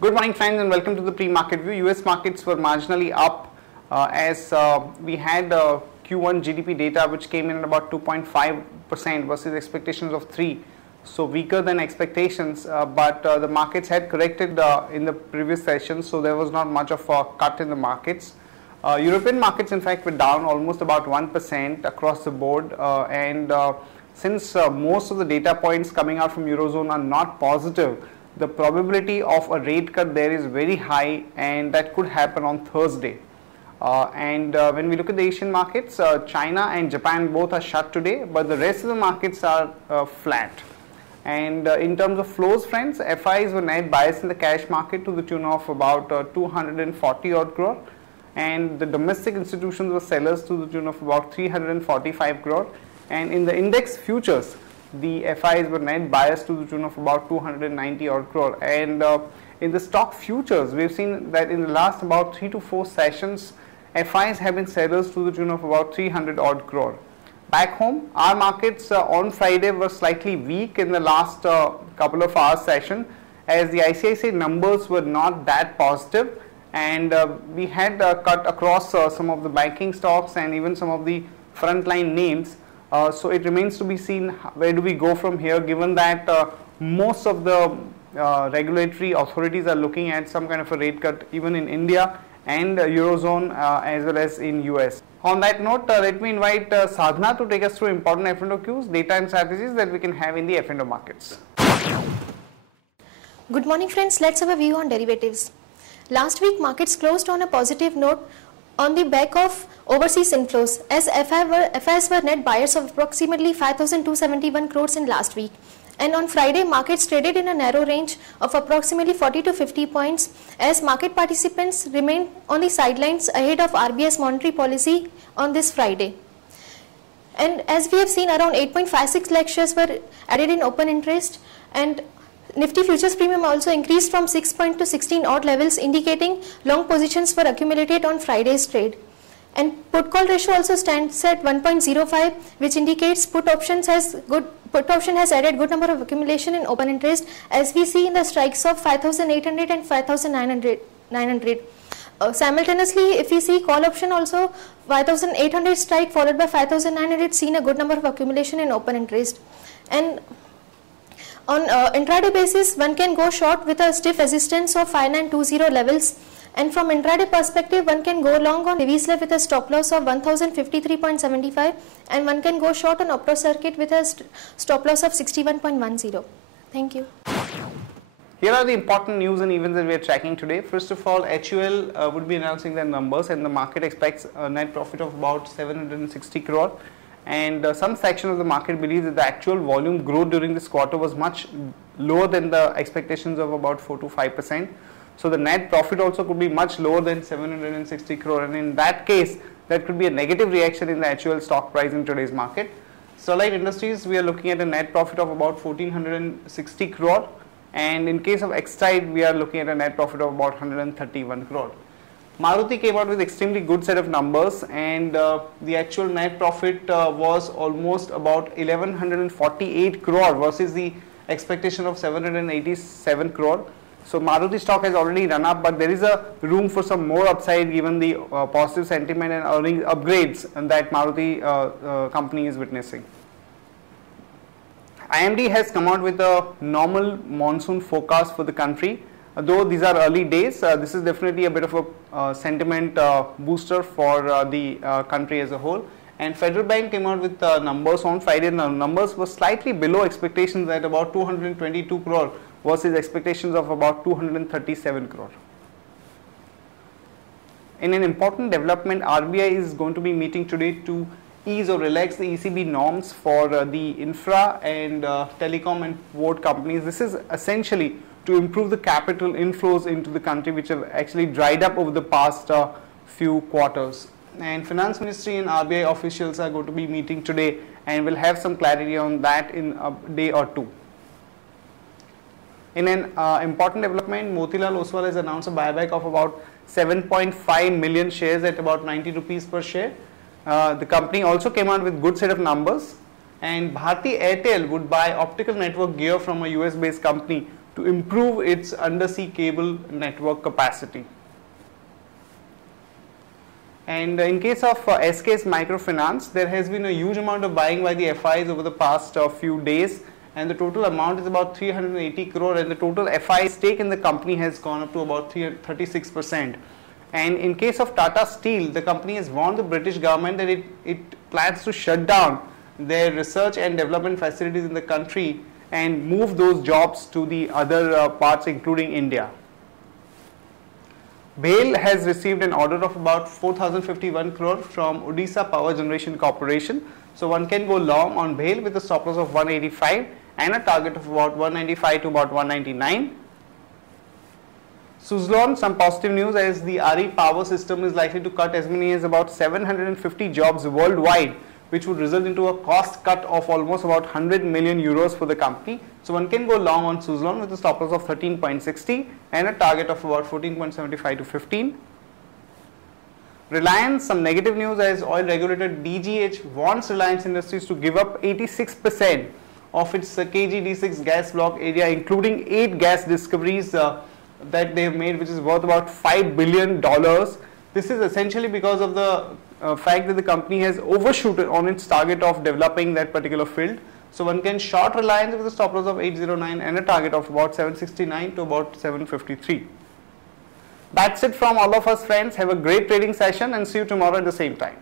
Good morning friends and welcome to the pre-market view. US markets were marginally up as we had Q1 GDP data which came in at about 2.5% versus expectations of 3. So weaker than expectations, but the markets had corrected in the previous session, so there was not much of a cut in the markets. European markets in fact were down almost about 1% across the board, and since most of the data points coming out from Eurozone are not positive, the probability of a rate cut there is very high, and that could happen on Thursday. When we look at the Asian markets, China and Japan both are shut today, but the rest of the markets are flat. And in terms of flows, friends, FIs were net biased in the cash market to the tune of about 240 odd crore, and the domestic institutions were sellers to the tune of about 345 crore. And in the index futures, the FIs were net biased to the tune of about 290 odd crore. And in the stock futures, we've seen that in the last about 3 to 4 sessions, FIs have been sellers to the tune of about 300 odd crore. Back home, our markets on Friday were slightly weak in the last couple of hours session, as the ICICI numbers were not that positive, and we had cut across some of the banking stocks and even some of the frontline names. So it remains to be seen where do we go from here, given that most of the regulatory authorities are looking at some kind of a rate cut even in India and Eurozone as well as in US. On that note, let me invite Sadhana to take us through important F&O cues, data and strategies that we can have in the F&O markets. Good morning friends, let's have a view on derivatives. Last week markets closed on a positive note on the back of overseas inflows, as FIs were net buyers of approximately 5,271 crores in last week. And on Friday, markets traded in a narrow range of approximately 40 to 50 points, as market participants remained on the sidelines ahead of RBI's monetary policy on this Friday. And as we have seen, around 8.56 lakh shares were added in open interest, and Nifty futures premium also increased from 6 point to 16 odd levels, indicating long positions were accumulated on Friday's trade. And put call ratio also stands at 1.05, which indicates put option has added good number of accumulation in open interest, as we see in the strikes of 5,800 and 5,900. Simultaneously, if we see call option also 5,800 strike followed by 5,900, seen a good number of accumulation in open interest. And on intraday basis, one can go short with a stiff resistance of 5920 levels, and from intraday perspective, one can go long on Levy's with a stop loss of 1053.75, and one can go short on Opto circuit with a stop loss of 61.10. Thank you. Here are the important news and events that we are tracking today. First of all, HUL would be announcing their numbers, and the market expects a net profit of about 760 crore. And some section of the market believes that the actual volume growth during this quarter was much lower than the expectations of about 4 to 5%. So the net profit also could be much lower than 760 crore, and in that case, that could be a negative reaction in the HUL stock price in today's market. Sterlite Industries, we are looking at a net profit of about 1460 crore, and in case of Extide, we are looking at a net profit of about 131 crore. Maruti came out with extremely good set of numbers, and the actual net profit was almost about 1148 crore versus the expectation of 787 crore. So Maruti stock has already run up, but there is a room for some more upside given the positive sentiment and earnings upgrades that Maruti company is witnessing. IMD has come out with a normal monsoon forecast for the country. Though these are early days, this is definitely a bit of a sentiment booster for the country as a whole. And Federal Bank came out with numbers on Friday. The numbers were slightly below expectations at about 222 crore versus expectations of about 237 crore. In an important development, RBI is going to be meeting today to ease or relax the ECB norms for the infra and telecom and port companies. This is essentially to improve the capital inflows into the country, which have actually dried up over the past few quarters. And Finance Ministry and RBI officials are going to be meeting today, and will have some clarity on that in a day or two. In an important development, Motilal Oswal has announced a buyback of about 7.5 million shares at about 90 rupees per share. The company also came out with good set of numbers, and Bharti Airtel would buy optical network gear from a US based company to improve its undersea cable network capacity. And in case of SK's microfinance, there has been a huge amount of buying by the FIs over the past few days, and the total amount is about 380 crore, and the total FI stake in the company has gone up to about 36%. And in case of Tata Steel, the company has warned the British government that it plans to shut down their research and development facilities in the country and move those jobs to the other parts, including India. BHEL has received an order of about 4,051 crore from Odisha Power Generation Corporation. So one can go long on BHEL with a stop loss of 185 and a target of about 195 to about 199. Suzlon, some positive news as the RE power system is likely to cut as many as about 750 jobs worldwide, which would result into a cost cut of almost about 100 million euros for the company. So one can go long on Suzlon with a stop loss of 13.60 and a target of about 14.75 to 15. Reliance, some negative news as oil regulator DGH wants Reliance Industries to give up 86% of its KG-D6 gas block area, including 8 gas discoveries that they have made, which is worth about $5 billion. This is essentially because of the fact that the company has overshot on its target of developing that particular field. So one can short Reliance with a stop loss of 809 and a target of about 769 to about 753. That's it from all of us, friends. Have a great trading session and see you tomorrow at the same time.